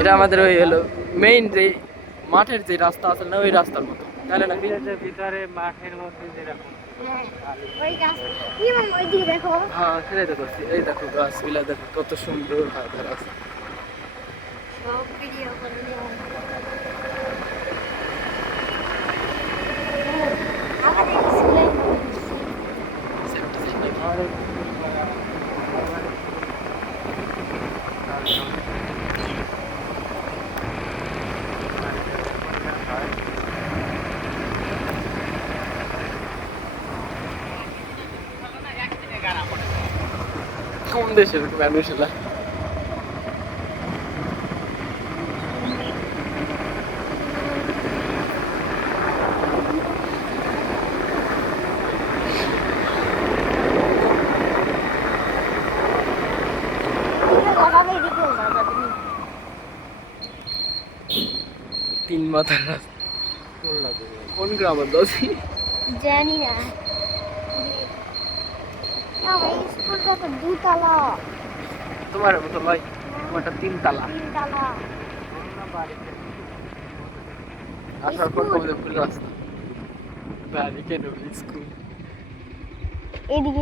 এটা আমাদের ওই হলো মেইন যে মাঠের যে রাস্তা আছে না ওই রাস্তার মতো, তাহলে নাকি ভিতরে মাঠের মধ্যে যেরকম। হ্যাঁ সেটাই তো করছি। এই দেখো গাছগুলা দেখো কত সুন্দর রাস্তা। সব ভিডিও করে আমাদের স্কুলে কোন দেশের মানুষ এলা? তিন মাথার রাস্তা। কোন গ্রামের দোষী জানি না। আমার স্কুলটা তো দুতলা। তোমার মতো ভাই, তোমারটা তিনতলা। তিনতলা। আসার পর তোমাদের ফুল রাস্তা, বাড়ি কেন স্কুল এদিকে